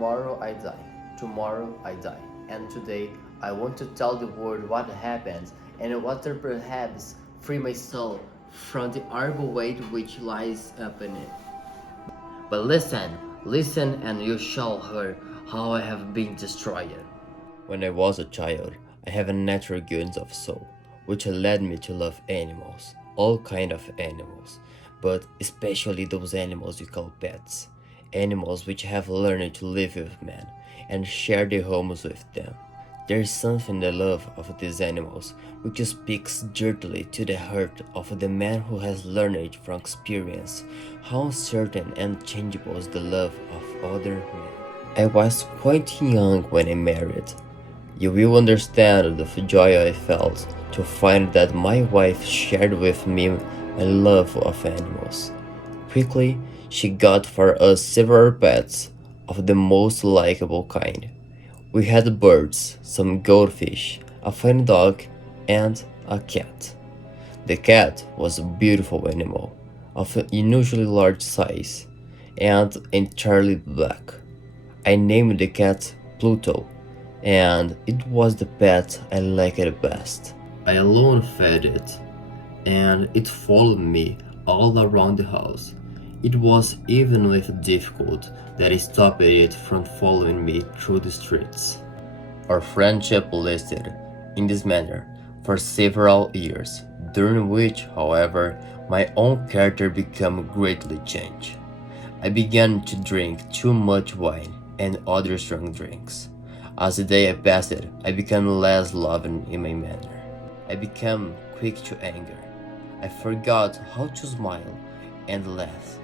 Tomorrow I die. Tomorrow I die. And today I want to tell the world what happened and what perhaps free my soul from the horrible weight which lies upon it. But listen, listen, and you shall hear how I have been destroyed. When I was a child, I have a natural goodness of soul, which led me to love animals, all kind of animals, but especially those animals you call pets, animals which have learned to live with men and share their homes with them. There is something in the love of these animals which speaks directly to the heart of the man who has learned from experience how uncertain and changeable is the love of other men. I was quite young when I married. You will understand the joy I felt to find that my wife shared with me my love of animals. Quickly, she got for us several pets of the most likable kind. We had birds, some goldfish, a fine dog, and a cat. The cat was a beautiful animal, of an unusually large size, and entirely black. I named the cat Pluto, and it was the pet I liked best. I alone fed it, and it followed me all around the house. It was even with difficulty that I stopped it from following me through the streets. Our friendship lasted, in this manner, for several years, during which, however, my own character became greatly changed. I began to drink too much wine and other strong drinks. As the day passed, I became less loving in my manner. I became quick to anger. I forgot how to smile and laugh.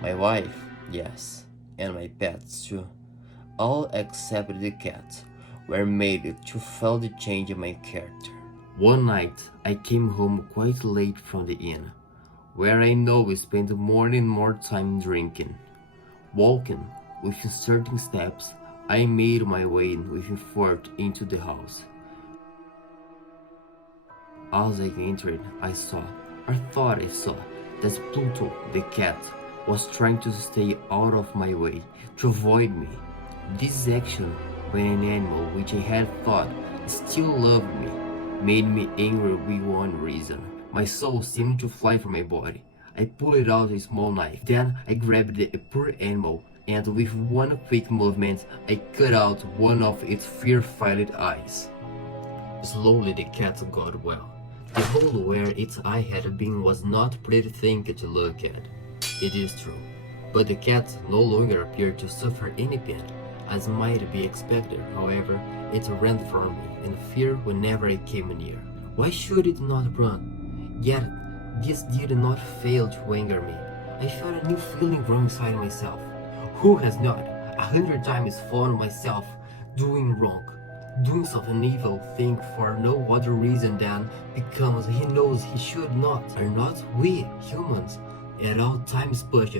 My wife, yes, and my pets too, all except the cat, were made to feel the change in my character. One night, I came home quite late from the inn, where I know we spent more and more time drinking. Walking with certain steps, I made my way with effort into the house. As I entered, I thought I saw, that Pluto, the cat, was trying to stay out of my way, to avoid me. This action, when an animal which I had thought still loved me, made me angry with one reason. My soul seemed to fly from my body. I pulled out a small knife. Then I grabbed the poor animal, and with one quick movement, I cut out one of its fear-filled eyes. Slowly the cat got well. The hole where its eye had been was not a pretty thing to look at, it is true, but the cat no longer appeared to suffer any pain. As might be expected, however, it ran from me in fear whenever I came near. Why should it not run? Yet this did not fail to anger me. I felt a new feeling growing inside myself. Who has not 100 times found myself doing wrong? Doing something evil thing for no other reason than because he knows he should not. Are not we, humans, at all times pushed,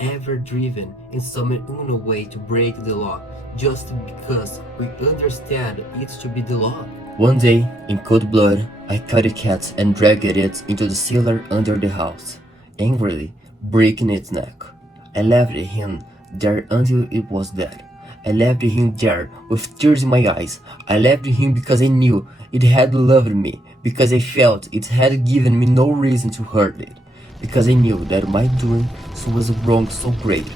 ever driven in some unknown way to break the law, just because we understand it to be the law? One day, in cold blood, I caught a cat and dragged it into the cellar under the house, angrily breaking its neck. I left him there until it was dead. I left him there with tears in my eyes. I left him because I knew it had loved me, because I felt it had given me no reason to hurt it, because I knew that my doing so was a wrong so great,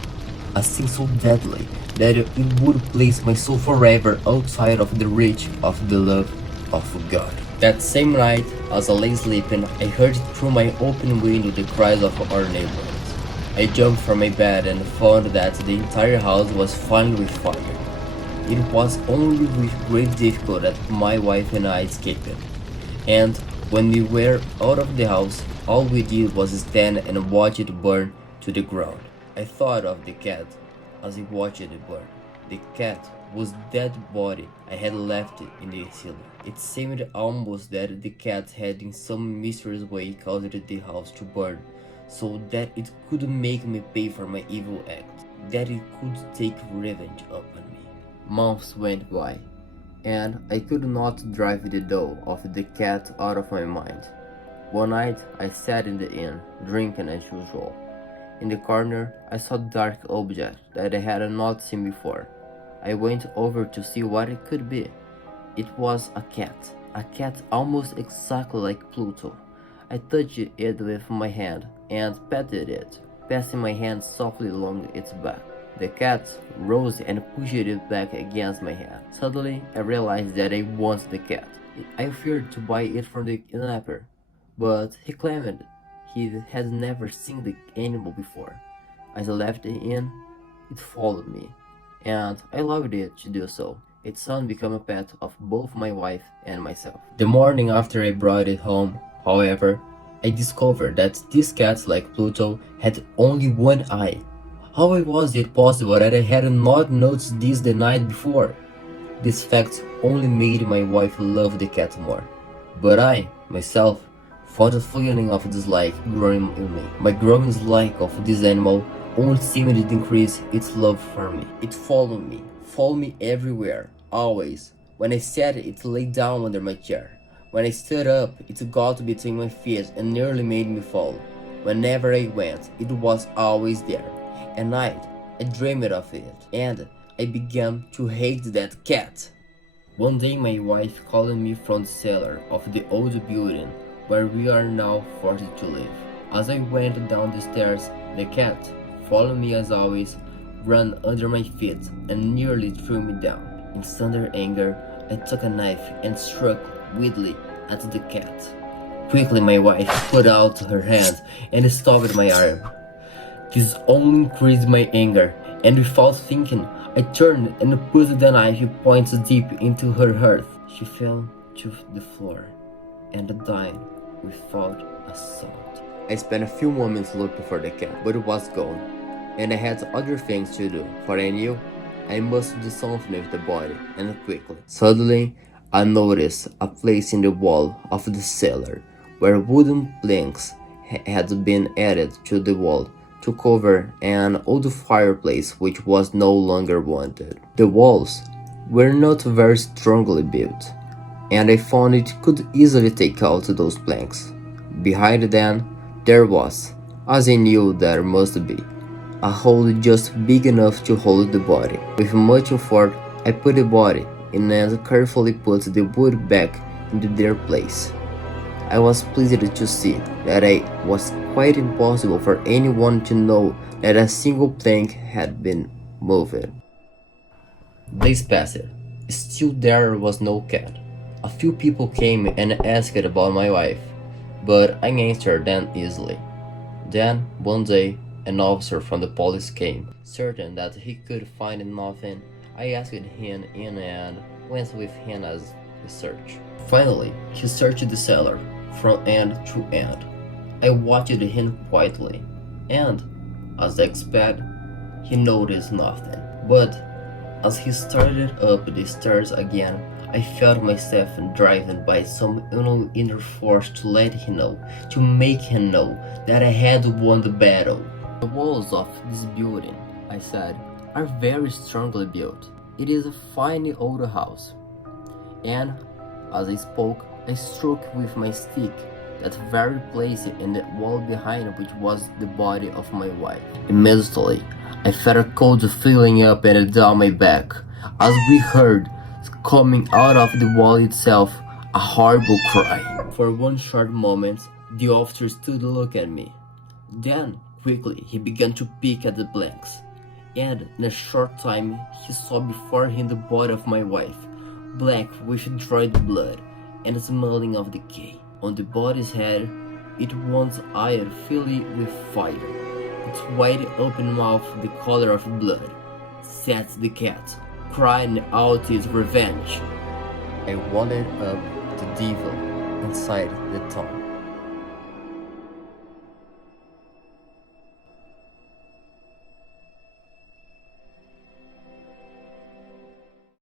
a sin so deadly, that it would place my soul forever outside of the reach of the love of God. That same night, as I lay sleeping, I heard through my open window the cries of our neighbors. I jumped from my bed and found that the entire house was filling with fire. It was only with great difficulty that my wife and I escaped. And when we were out of the house, all we did was stand and watch it burn to the ground. I thought of the cat as I watched it burn. The cat whose dead body I had left in the cellar. It seemed almost that the cat had in some mysterious way caused the house to burn, so that it could make me pay for my evil act, that it could take revenge upon me. Months went by, and I could not drive the doll of the cat out of my mind. One night I sat in the inn, drinking as usual, In the corner, I saw a dark object that I had not seen before. I went over to see what it could be. It was a cat almost exactly like Pluto. I touched it with my hand and petted it, passing my hand softly along its back. The cat rose and pushed it back against my hand. Suddenly, I realized that I wanted the cat. I feared to buy it from the kidnapper, but he claimed he had never seen the animal before. As I left it in, it followed me, and I loved it to do so. It soon became a pet of both my wife and myself. The morning after I brought it home, however, I discovered that this cat, like Pluto, had only one eye. How was it possible that I had not noticed this the night before? This fact only made my wife love the cat more. But I, myself, felt a feeling of dislike growing in me. My growing dislike of this animal only seemed to increase its love for me. It followed me everywhere, always. When I sat, it lay down under my chair. When I stood up, it got between my feet and nearly made me fall. Whenever I went, it was always there. At night, I dreamed of it, and I began to hate that cat. One day my wife called me from the cellar of the old building where we are now forced to live. As I went down the stairs, the cat, following me as always, ran under my feet and nearly threw me down. In sudden anger, I took a knife and struck wildly at the cat. Quickly my wife put out her hand and stopped my arm. This only increased my anger, and without thinking, I turned and put the knife point deep into her heart. She fell to the floor and died without a sound. I spent a few moments looking for the cat, but it was gone, and I had other things to do, for I knew I must do something with the body, and quickly. Suddenly, I noticed a place in the wall of the cellar where wooden planks had been added to the wall to cover an old fireplace which was no longer wanted. The walls were not very strongly built, and I found it could easily take out those planks. Behind them, there was, as I knew there must be, a hole just big enough to hold the body. With much effort, I put the body in and carefully put the wood back into their place. I was pleased to see that it was quite impossible for anyone to know that a single plank had been moved. Days passed. Still there was no cat. A few people came and asked about my wife, but I answered them easily. Then, one day, an officer from the police came. Certain that he could find nothing, I asked him in and went with him as he searched. Finally, he searched the cellar from end to end. I watched him quietly, and, as I expected, he noticed nothing. But as he started up the stairs again, I felt myself driven by some unknown inner force to let him know, to make him know that I had won the battle. The walls of this building, I said, are very strongly built. It is a fine old house. And, as I spoke, I struck with my stick that very place in the wall behind which was the body of my wife. Immediately, I felt a cold feeling up and down my back, as we heard, coming out of the wall itself, a horrible cry. For one short moment, the officer stood to look at me. Then, quickly, he began to pick at the blanks, and in a short time, he saw before him the body of my wife, black with dried blood and smelling of decay. On the body's head, it was eye filled with fire. Its wide open mouth the color of blood. Sat the cat, crying out its revenge. I wandered up the devil inside the tomb.